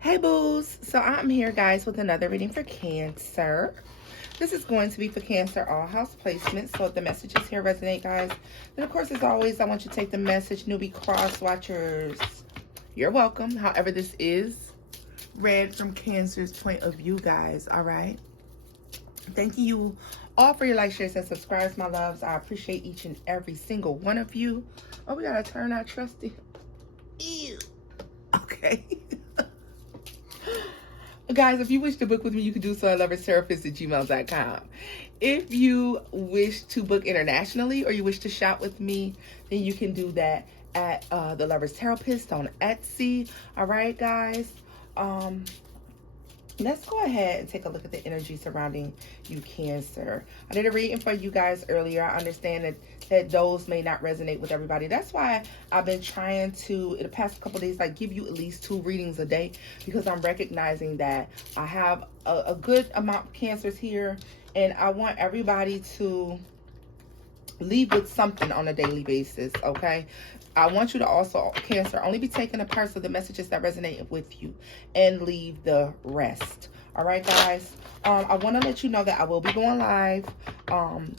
Hey boos, so I'm here guys with another reading for Cancer. This is going to be for Cancer all house placements. So if the messages here resonate guys, then of course as always I want you to take the message. Newbie cross watchers, you're welcome. However, this is read from Cancer's point of view guys. All right, thank you all for your likes, shares, and subscribes, my loves. I appreciate each and every single one of you. Oh, we gotta turn our trusty. Ew. Okay. Guys, if you wish to book with me, you can do so at loverstaropist@gmail.com. If you wish to book internationally or you wish to shop with me, then you can do that at the Lovers Therapist on Etsy. All right, guys. Let's go ahead and take a look at the energy surrounding you, Cancer. I did a reading for you guys earlier. I understand that those may not resonate with everybody. That's why I've been trying to, in the past couple of days, like give you at least 2 readings a day, because I'm recognizing that I have a good amount of Cancers here, and I want everybody to leave with something on a daily basis, okay? I want you to also, Cancer, only be taking a part of the messages that resonate with you and leave the rest. All right, guys? I want to let you know that I will be going live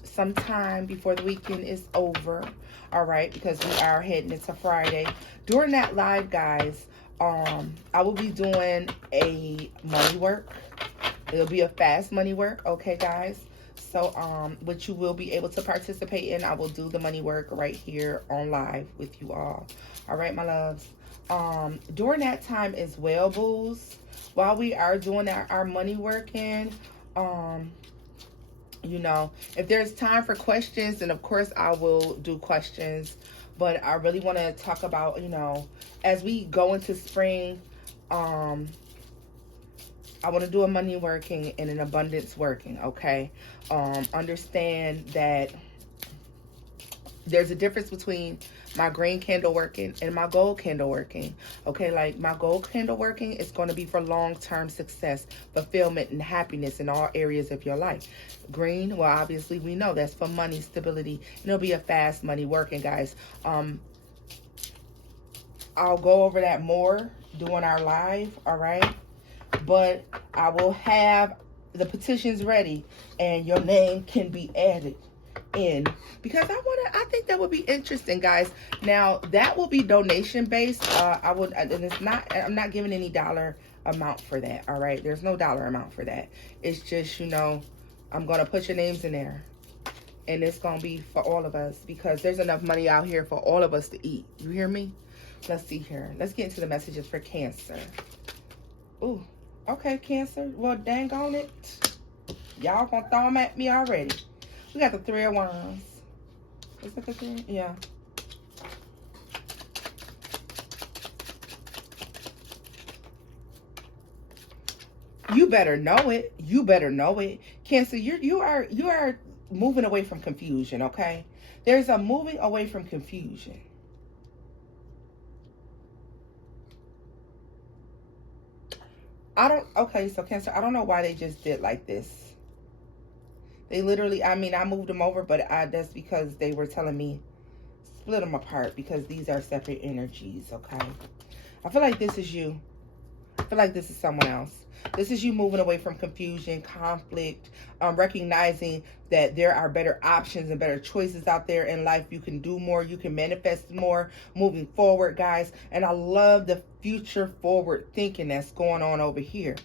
sometime before the weekend is over. All right, because we are heading into Friday. During that live, guys, I will be doing a money work. It'll be a fast money work, okay, guys? So, which you will be able to participate in. I will do the money work right here on live with you all. All right, my loves. During that time as well, boos, while we are doing our money working, you know, if there's time for questions, then of course I will do questions. But I really want to talk about, you know, as we go into spring, I want to do a money working and an abundance working, okay? Understand that there's a difference between my green candle working and my gold candle working, okay? Like my gold candle working is going to be for long-term success, fulfillment, and happiness in all areas of your life. Green, well, obviously we know that's for money, stability, and it'll be a fast money working, guys. I'll go over that more during our live, all right? But I will have the petitions ready and your name can be added in, because I think that would be interesting, guys. Now that will be donation based. I'm not giving any dollar amount for that. All right, there's no dollar amount for that. It's just, you know, I'm gonna put your names in there and it's gonna be for all of us, because there's enough money out here for all of us to eat. You hear me? Let's see here. Let's get into the messages for Cancer. Ooh. Okay, Cancer. Well, dang on it. Y'all gonna throw them at me already. We got the 3 of Wands. Is that the 3? Yeah. You better know it. You better know it. Cancer, you are moving away from confusion, okay? There's a moving away from confusion. Okay, so Cancer, I don't know why they just did like this. They literally, I mean, I moved them over, but that's because they were telling me split them apart, because these are separate energies, okay? I feel like this is you. I feel like this is someone else. This is you moving away from confusion, conflict, recognizing that there are better options and better choices out there in life. You can do more. You can manifest more moving forward, guys. And I love the future forward thinking that's going on over here.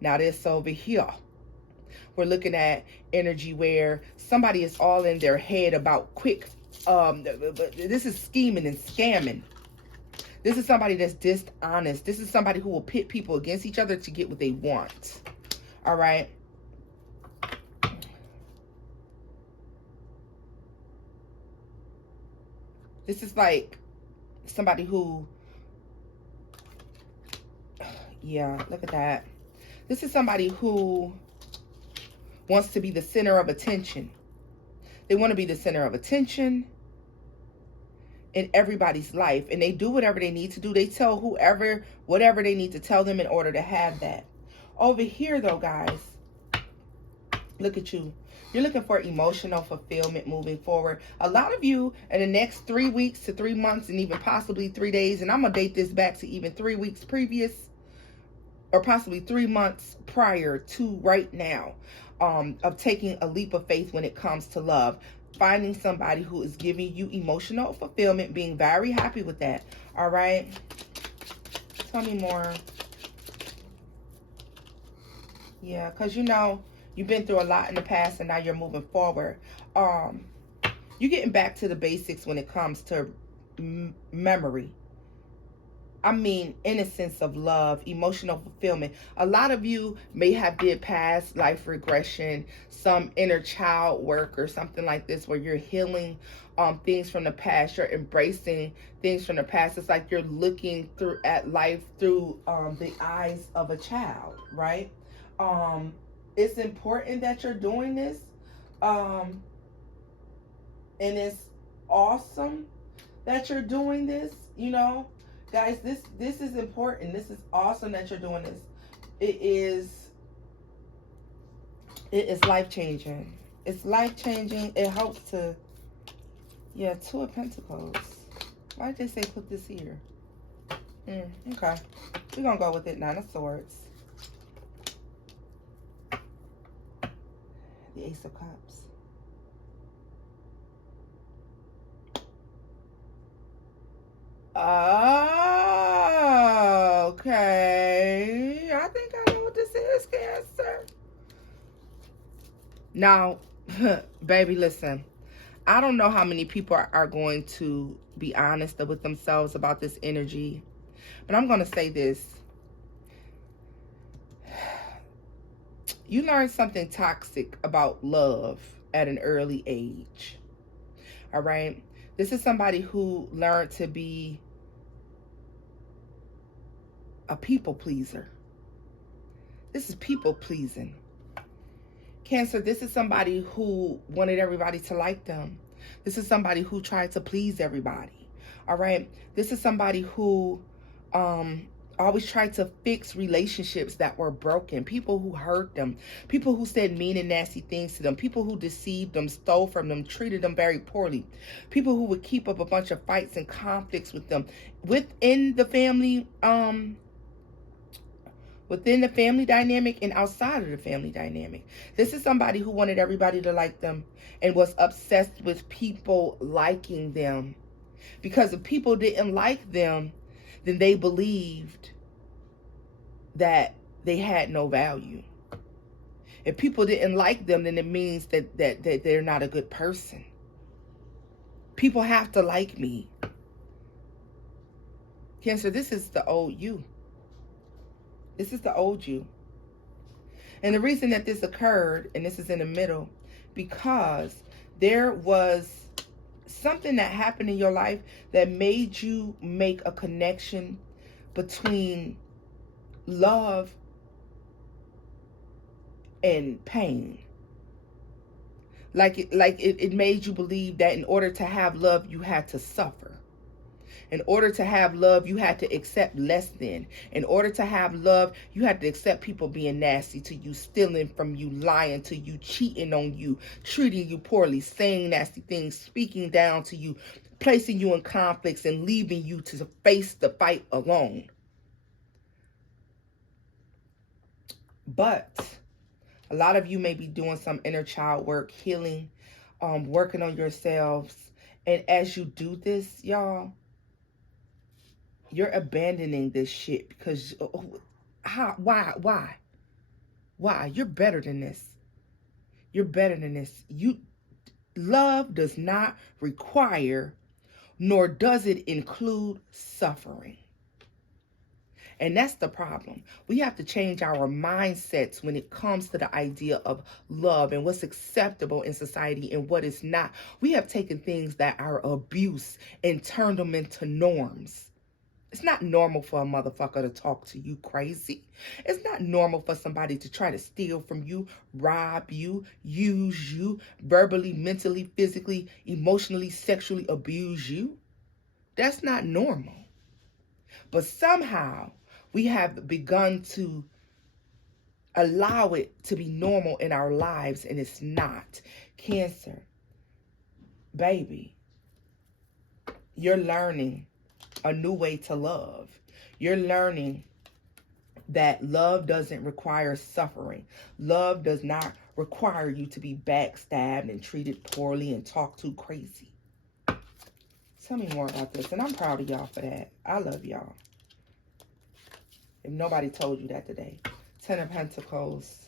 Now this over here, we're looking at energy where somebody is all in their head about quick. This is scheming and scamming. This is somebody that's dishonest. This is somebody who will pit people against each other to get what they want. All right. This is like somebody who, yeah, look at that. This is somebody who wants to be the center of attention. They want to be the center of attention in everybody's life, and they do whatever they need to do. They tell whoever whatever they need to tell them in order to have that. Over here though, guys, look at you. You're looking for emotional fulfillment moving forward. A lot of you in the next 3 weeks to 3 months, and even possibly 3 days, and I'm gonna date this back to even 3 weeks previous, or possibly 3 months prior to right now, of taking a leap of faith when it comes to love. Finding somebody who is giving you emotional fulfillment, being very happy with that. All right. Tell me more. Yeah, because you know, you've been through a lot in the past and now you're moving forward. You're getting back to the basics when it comes to memory. I mean, innocence of love, emotional fulfillment. A lot of you may have did past life regression, some inner child work or something like this, where you're healing things from the past. You're embracing things from the past. It's like you're looking through at life through the eyes of a child, right? It's important that you're doing this, and it's awesome that you're doing this. You know, guys, this is important. This is awesome that you're doing this. It is life changing. It's life changing. It helps to, yeah, 2 of Pentacles. Why did they say put this here? Okay, we're gonna go with it. 9 of Swords. The Ace of Cups. Oh, okay. I think I know what this is, Cancer. Now, baby, listen. I don't know how many people are going to be honest with themselves about this energy, but I'm going to say this. You learned something toxic about love at an early age. All right? This is somebody who learned to be a people pleaser. This is people pleasing. Cancer, this is somebody who wanted everybody to like them. This is somebody who tried to please everybody. All right? This is somebody who always tried to fix relationships that were broken. People who hurt them. People who said mean and nasty things to them. People who deceived them, stole from them, treated them very poorly. People who would keep up a bunch of fights and conflicts with them. Within the family dynamic and outside of the family dynamic. This is somebody who wanted everybody to like them and was obsessed with people liking them. Because if people didn't like them, then they believed that they had no value. If people didn't like them, then it means that they're not a good person. People have to like me. Cancer, this is the old you. This is the old you. And the reason that this occurred, and this is in the middle, because there was something that happened in your life that made you make a connection between love and pain. Like it made you believe that in order to have love, you had to suffer. In order to have love, you had to accept less than. In order to have love, you had to accept people being nasty to you, stealing from you, lying to you, cheating on you, treating you poorly, saying nasty things, speaking down to you, placing you in conflicts and leaving you to face the fight alone. But a lot of you may be doing some inner child work, healing, working on yourselves. And as you do this, y'all, you're abandoning this shit because why? You're better than this. You're better than this. Love does not require, nor does it include suffering. And that's the problem. We have to change our mindsets when it comes to the idea of love and what's acceptable in society and what is not. We have taken things that are abuse and turned them into norms. It's not normal for a motherfucker to talk to you crazy. It's not normal for somebody to try to steal from you, rob you, use you, verbally, mentally, physically, emotionally, sexually abuse you. That's not normal. But somehow we have begun to allow it to be normal in our lives, and it's not. Cancer, baby, you're learning a new way to love. You're learning that love doesn't require suffering. Love does not require you to be backstabbed and treated poorly and talked to crazy. Tell me more about this. And I'm proud of y'all for that. I love y'all. If nobody told you that today. 10 of Pentacles,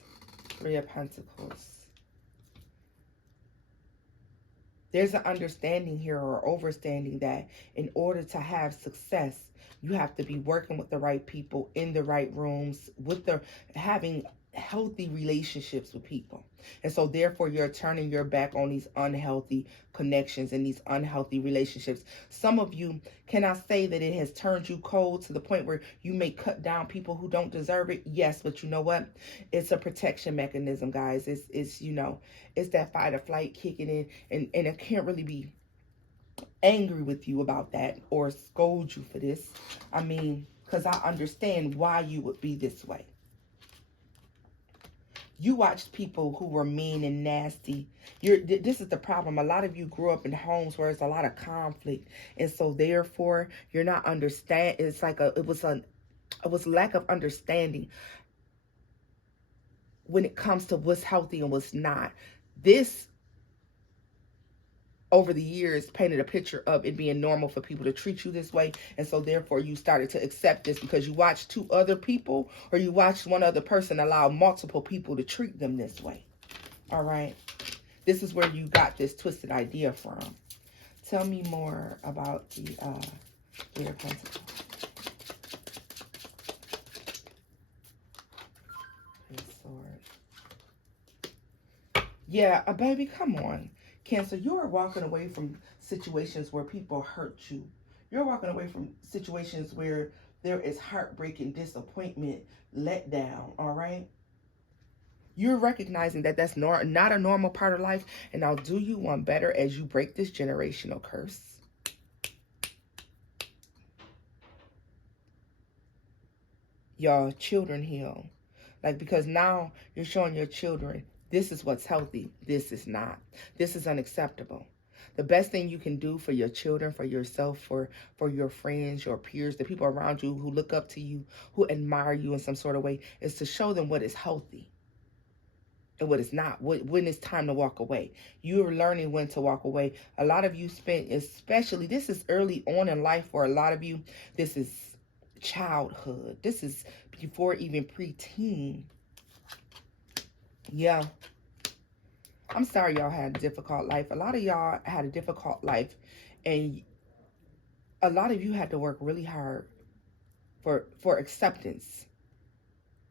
3 of Pentacles. There's an understanding here or overstanding that in order to have success, you have to be working with the right people in the right rooms, with the having healthy relationships with people. And so therefore you're turning your back on these unhealthy connections and these unhealthy relationships. Some of you, can I say that it has turned you cold to the point where you may cut down people who don't deserve it? Yes, but you know what? It's a protection mechanism, guys. It's you know, it's that fight or flight kicking in, and I can't really be angry with you about that or scold you for this. I mean, because I understand why you would be this way. You watched people who were mean and nasty. This is the problem. A lot of you grew up in homes where there's a lot of conflict, and so therefore you're not understand. It's like it was lack of understanding when it comes to what's healthy and what's not. This over the years painted a picture of it being normal for people to treat you this way. And so therefore you started to accept this because you watched 2 other people or you watched one other person allow multiple people to treat them this way. All right. This is where you got this twisted idea from. Tell me more about the Three of Pentacles. Yeah, baby, come on. Cancer, you are walking away from situations where people hurt you. You're walking away from situations where there is heartbreak and disappointment, letdown, all right? You're recognizing that that's not a normal part of life, and I'll do you one better as you break this generational curse. Y'all, children heal. Like, because now you're showing your children this is what's healthy. This is not. This is unacceptable. The best thing you can do for your children, for yourself, for your friends, your peers, the people around you who look up to you, who admire you in some sort of way, is to show them what is healthy and what is not, when it's time to walk away. You're learning when to walk away. A lot of you spent, especially, this is early on in life for a lot of you. This is childhood. This is before even preteen. Yeah. I'm sorry y'all had a difficult life. A lot of y'all had a difficult life, and a lot of you had to work really hard for acceptance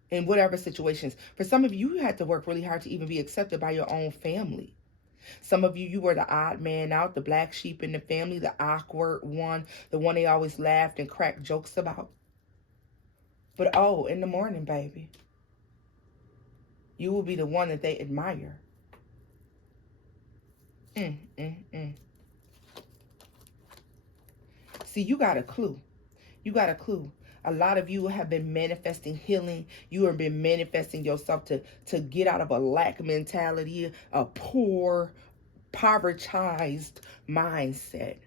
in whatever situations. For some of you, you had to work really hard to even be accepted by your own family. Some of you, you were the odd man out, the black sheep in the family, the awkward one, the one they always laughed and cracked jokes about. But oh, in the morning, baby, you will be the one that they admire. See, you got a clue. You got a clue. A lot of you have been manifesting healing. You have been manifesting yourself to get out of a lack mentality, a poor, povertized mindset.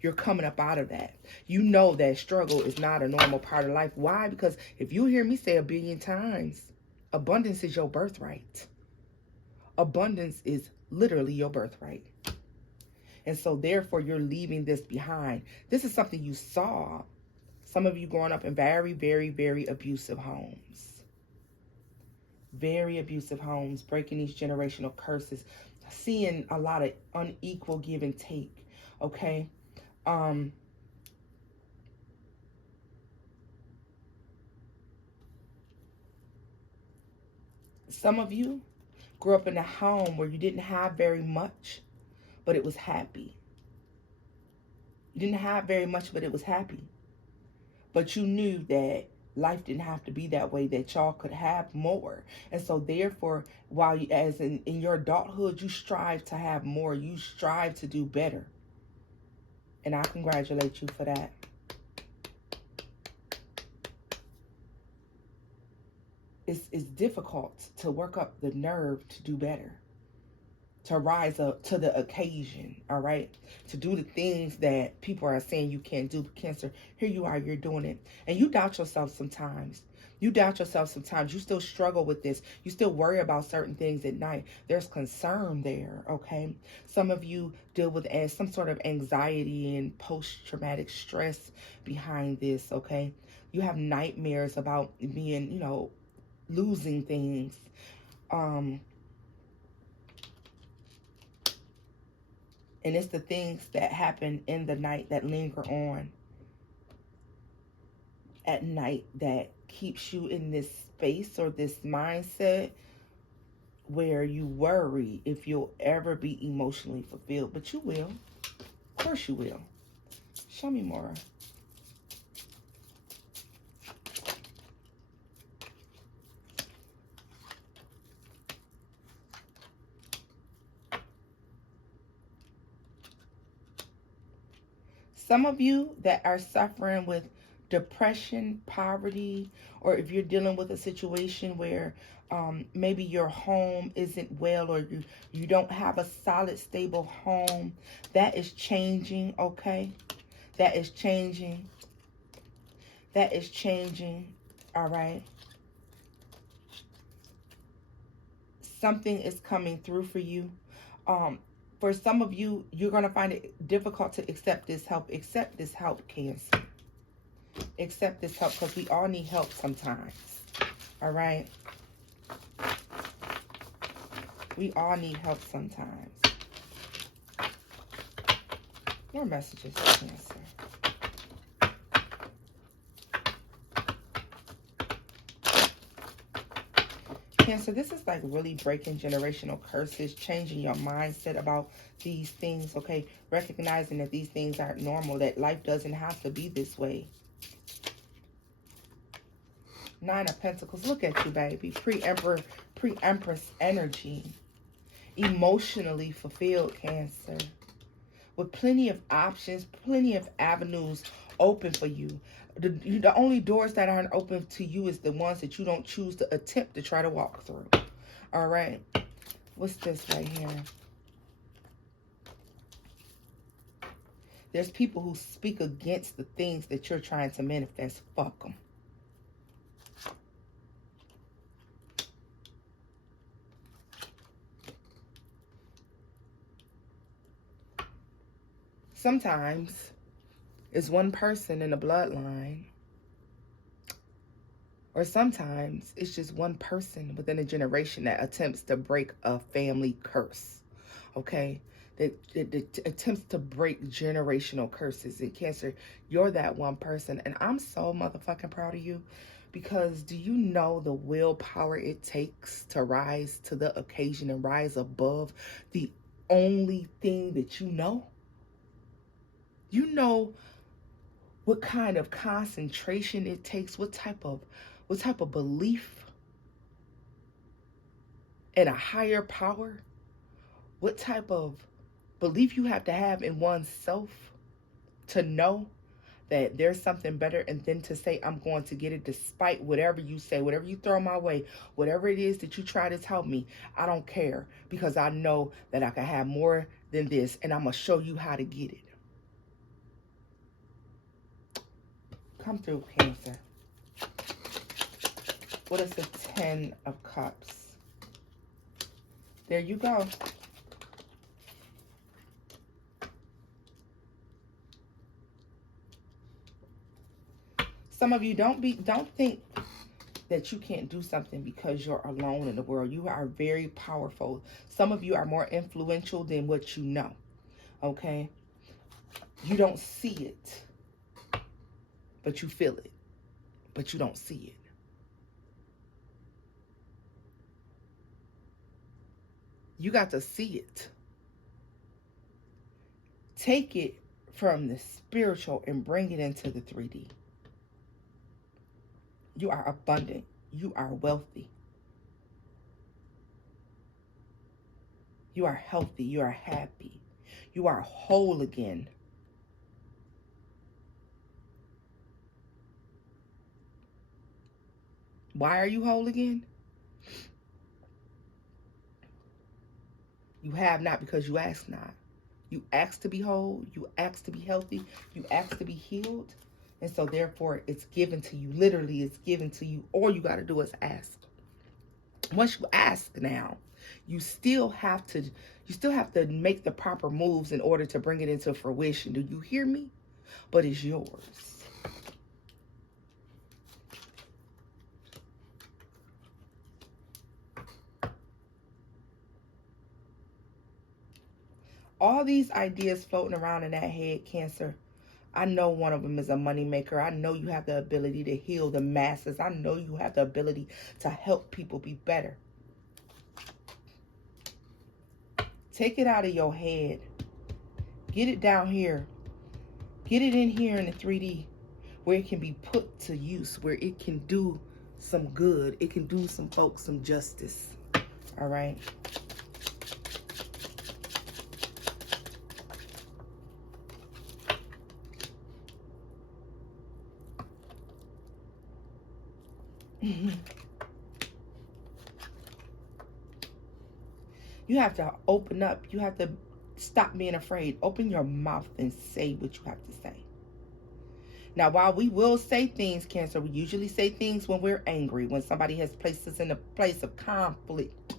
You're coming up out of that. You know that struggle is not a normal part of life. Why? Because if you hear me say 1 billion times, abundance is your birthright. Abundance is literally your birthright. And so therefore you're leaving this behind. This is something you saw. Some of you growing up in very, very, very abusive homes. Very abusive homes, breaking these generational curses, seeing a lot of unequal give and take. Okay. Some of you grew up in a home where you didn't have very much, but it was happy. You didn't have very much, but it was happy. But you knew that life didn't have to be that way, that y'all could have more. And so therefore, while you, as in your adulthood, you strive to have more, you strive to do better. And I congratulate you for that. It's difficult to work up the nerve to do better, to rise up to the occasion, all right? To do the things that people are saying you can't do. Cancer, here you are, you're doing it. And you doubt yourself sometimes. You doubt yourself sometimes. You still struggle with this. You still worry about certain things at night. There's concern there, okay? Some of you deal with some sort of anxiety and post-traumatic stress behind this, okay? You have nightmares about being, losing things. And it's the things that happen in the night that linger on at night that keeps you in this space or this mindset where you worry if you'll ever be emotionally fulfilled. But you will. Of course you will. Show me more. Some of you that are suffering with depression, poverty, or if you're dealing with a situation where maybe your home isn't well, or you don't have a solid, stable home, that is changing, okay? That is changing. That is changing, all right? Something is coming through for you. For some of you, you're going to find it difficult to accept this help. Accept this help, Cancer. Accept this help, because we all need help sometimes. All right? We all need help sometimes. More messages, Cancer. Cancer, this is like really breaking generational curses, changing your mindset about these things, okay? Recognizing that these things aren't normal, that life doesn't have to be this way. Nine of Pentacles, look at you, baby. Pre-Empress energy. Emotionally fulfilled, Cancer. With plenty of options, plenty of avenues open for you. The only doors that aren't open to you is the ones that you don't choose to attempt to try to walk through. All right. What's this right here? There's people who speak against the things that you're trying to manifest. Fuck them. Sometimes it's one person in the bloodline, or sometimes it's just one person within a generation that attempts to break a family curse, okay? That attempts to break generational curses. In Cancer, you're that one person, and I'm so motherfucking proud of you, because do you know the willpower it takes to rise to the occasion and rise above the only thing that you know? You know what kind of concentration it takes, what type of belief in a higher power, what type of belief you have to have in oneself to know that there's something better, and then to say, I'm going to get it despite whatever you say, whatever you throw my way, whatever it is that you try to tell me. I don't care, because I know that I can have more than this, and I'm going to show you how to get it. Come through, Cancer. What is the 10 of Cups? There you go. Some of you don't think that you can't do something because you're alone in the world. You are very powerful. Some of you are more influential than what you know. Okay? You don't see it, but you feel it, but you don't see it. You got to see it. Take it from the spiritual and bring it into the 3D. You are abundant. You are wealthy. You are healthy. You are happy. You are whole again. Why are you whole again? You have not because you ask not. You ask to be whole. You ask to be healthy. You ask to be healed. And so therefore it's given to you. Literally, it's given to you. All you got to do is ask. Once you ask now, you still have to make the proper moves in order to bring it into fruition. Do you hear me? But it's yours. All these ideas floating around in that head, Cancer, I know one of them is a money maker. I know you have the ability to heal the masses. I know you have the ability to help people be better. Take it out of your head. Get it down here. Get it in here in the 3D where it can be put to use, where it can do some good. It can do some folks some justice. All right. You have to open up. You have to stop being afraid. Open your mouth and say what you have to say. Now, while we will say things, Cancer, we usually say things when we're angry, when somebody has placed us in a place of conflict.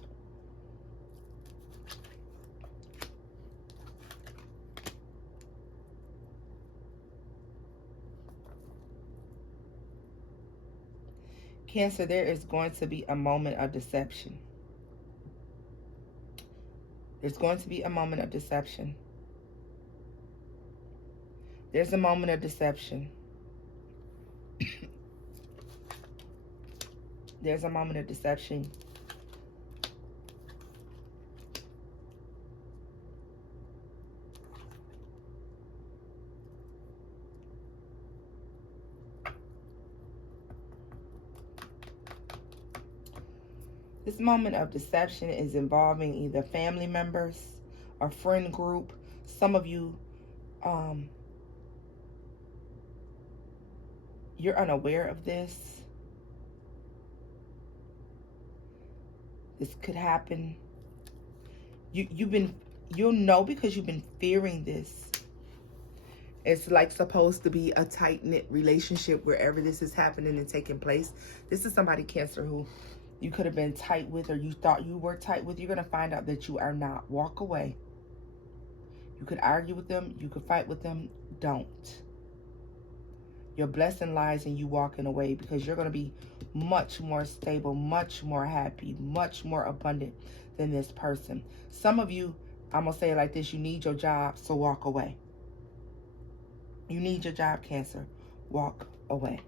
Cancer, there is going to be a moment of deception. There's going to be a moment of deception. There's a moment of deception. There's a moment of deception. This moment of deception is involving either family members or friend group. Some of you, you're unaware of this. This could happen. You'll know because you've been fearing this. It's like supposed to be a tight-knit relationship wherever this is happening and taking place. This is somebody, Cancer, who you could have been tight with, or you thought you were tight with. You're going to find out that you are not. Walk away. You could argue with them. You could fight with them. Don't. Your blessing lies in you walking away, because you're going to be much more stable, much more happy, much more abundant than this person. Some of you, I'm going to say it like this, you need your job, so walk away. You need your job, Cancer. Walk away.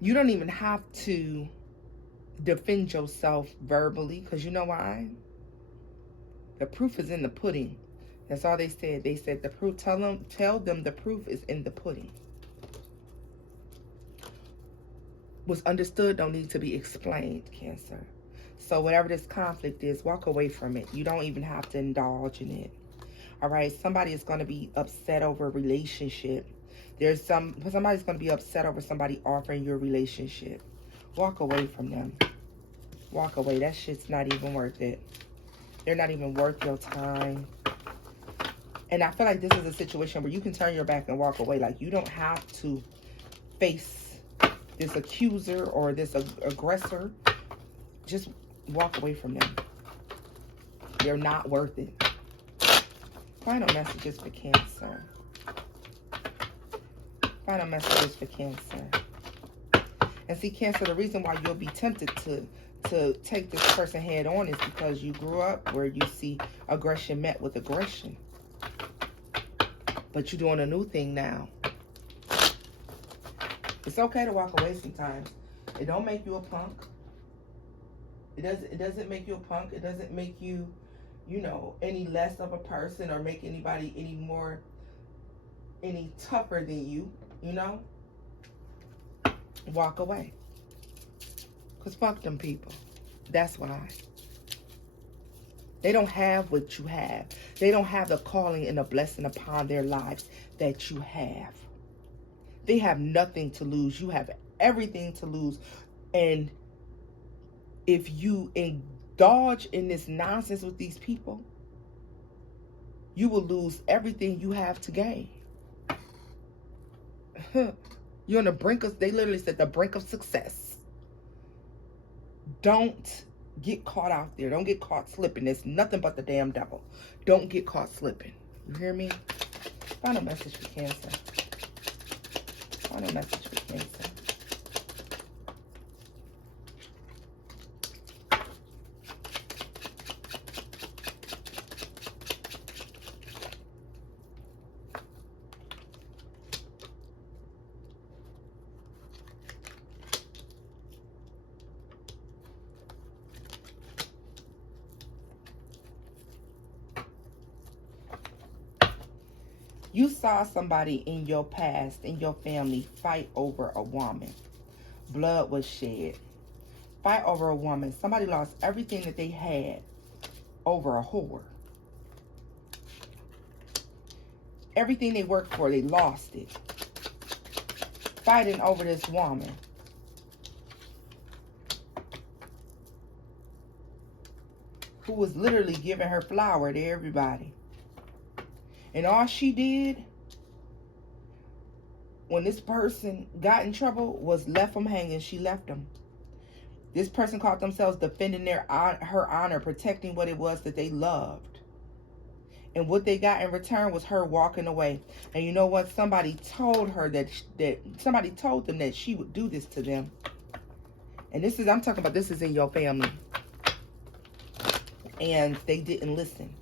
You don't even have to defend yourself verbally, because you know why? The proof is in the pudding. That's all they said. They said the proof, tell them the proof is in the pudding. What's understood don't need to be explained, Cancer. So whatever this conflict is, walk away from it. You don't even have to indulge in it. All right? Somebody is going to be upset over a relationship. Somebody's going to be upset over somebody offering you a relationship. Walk away from them. Walk away. That shit's not even worth it. They're not even worth your time. And I feel like this is a situation where you can turn your back and walk away. Like, you don't have to face this accuser or this aggressor. Just walk away from them. They're not worth it. Final messages for Cancer. Final messages for Cancer. And see, Cancer, the reason why you'll be tempted to take this person head on is because you grew up where you see aggression met with aggression. But you're doing a new thing now. It's okay to walk away sometimes. It don't make you a punk. It doesn't make you a punk. It doesn't make you, any less of a person or make anybody any tougher than you, Walk away. Because fuck them people. That's why. They don't have what you have. They don't have the calling and the blessing upon their lives that you have. They have nothing to lose. You have everything to lose. And if you indulge in this nonsense with these people, you will lose everything you have to gain. You're on the brink of, they literally said, the brink of success. Don't get caught out there. Don't get caught slipping. It's nothing but the damn devil. Don't get caught slipping. You hear me? Final message for Cancer. Final message for Cancer. You saw somebody in your past, in your family, fight over a woman. Blood was shed. Fight over a woman. Somebody lost everything that they had over a whore. Everything they worked for, they lost it. Fighting over this woman. Who was literally giving her flower to everybody. And all she did when this person got in trouble was left them hanging. She left them. This person called themselves defending her honor, protecting what it was that they loved. And what they got in return was her walking away. And you know what? Somebody told her that somebody told them that she would do this to them. And this is, I'm talking about, this is in your family. And they didn't listen.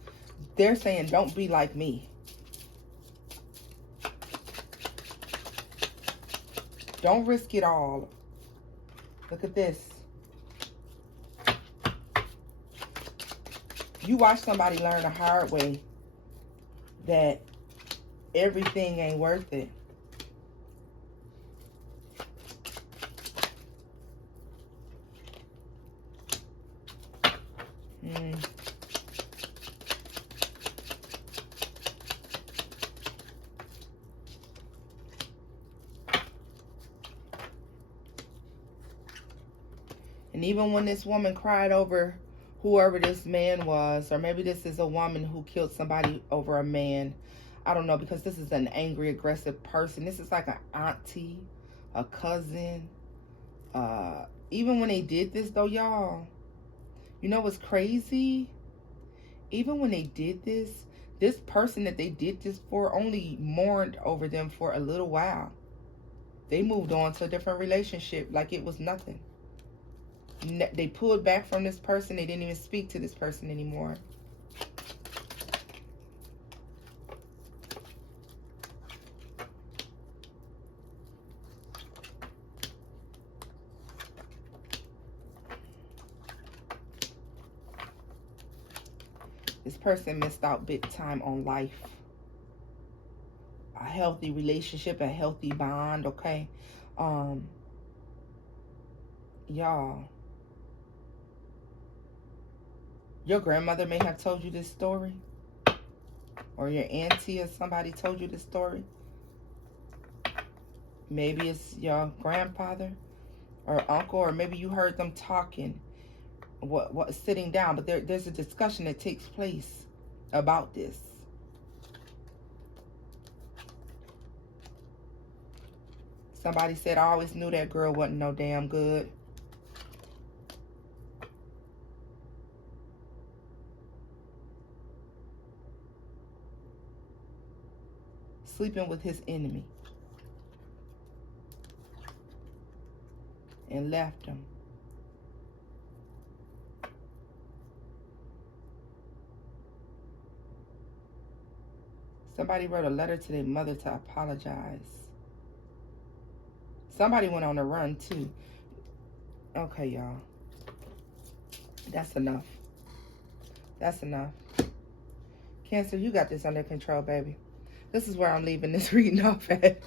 They're saying, don't be like me. Don't risk it all. Look at this. You watch somebody learn the hard way that everything ain't worth it. And even when this woman cried over whoever this man was, or maybe this is a woman who killed somebody over a man. I don't know, because this is an angry, aggressive person. This is like an auntie, a cousin. Even when they did this, though, y'all, you know what's crazy? Even when they did this person that they did this for only mourned over them for a little while. They moved on to a different relationship like it was nothing. They pulled back from this person. They didn't even speak to this person anymore. This person missed out big time on life. A healthy relationship, a healthy bond, okay? Y'all. Your grandmother may have told you this story. Or your auntie or somebody told you this story. Maybe it's your grandfather or uncle, or maybe you heard them talking, what sitting down. But there's a discussion that takes place about this. Somebody said, I always knew that girl wasn't no damn good. Sleeping with his enemy. And left him. Somebody wrote a letter to their mother to apologize. Somebody went on a run too. Okay, y'all. That's enough. That's enough. Cancer, you got this under control, baby. This is where I'm leaving this reading off at.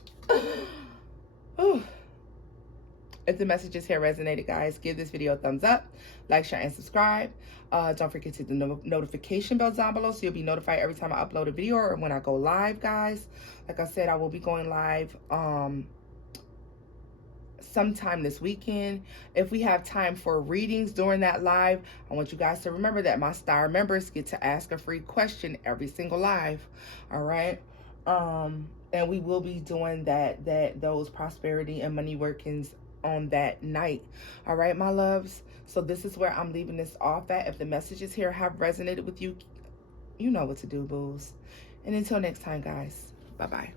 If the messages here resonated, guys, give this video a thumbs up, like, share, and subscribe. Don't forget to hit the notification bell down below so you'll be notified every time I upload a video or when I go live, guys. Like I said, I will be going live sometime this weekend. If we have time for readings during that live, I want you guys to remember that my star members get to ask a free question every single live. All right. And we will be doing those prosperity and money workings on that night. All right, my loves. So this is where I'm leaving this off at. If the messages here have resonated with you, you know what to do, booze. And until next time, guys, bye-bye.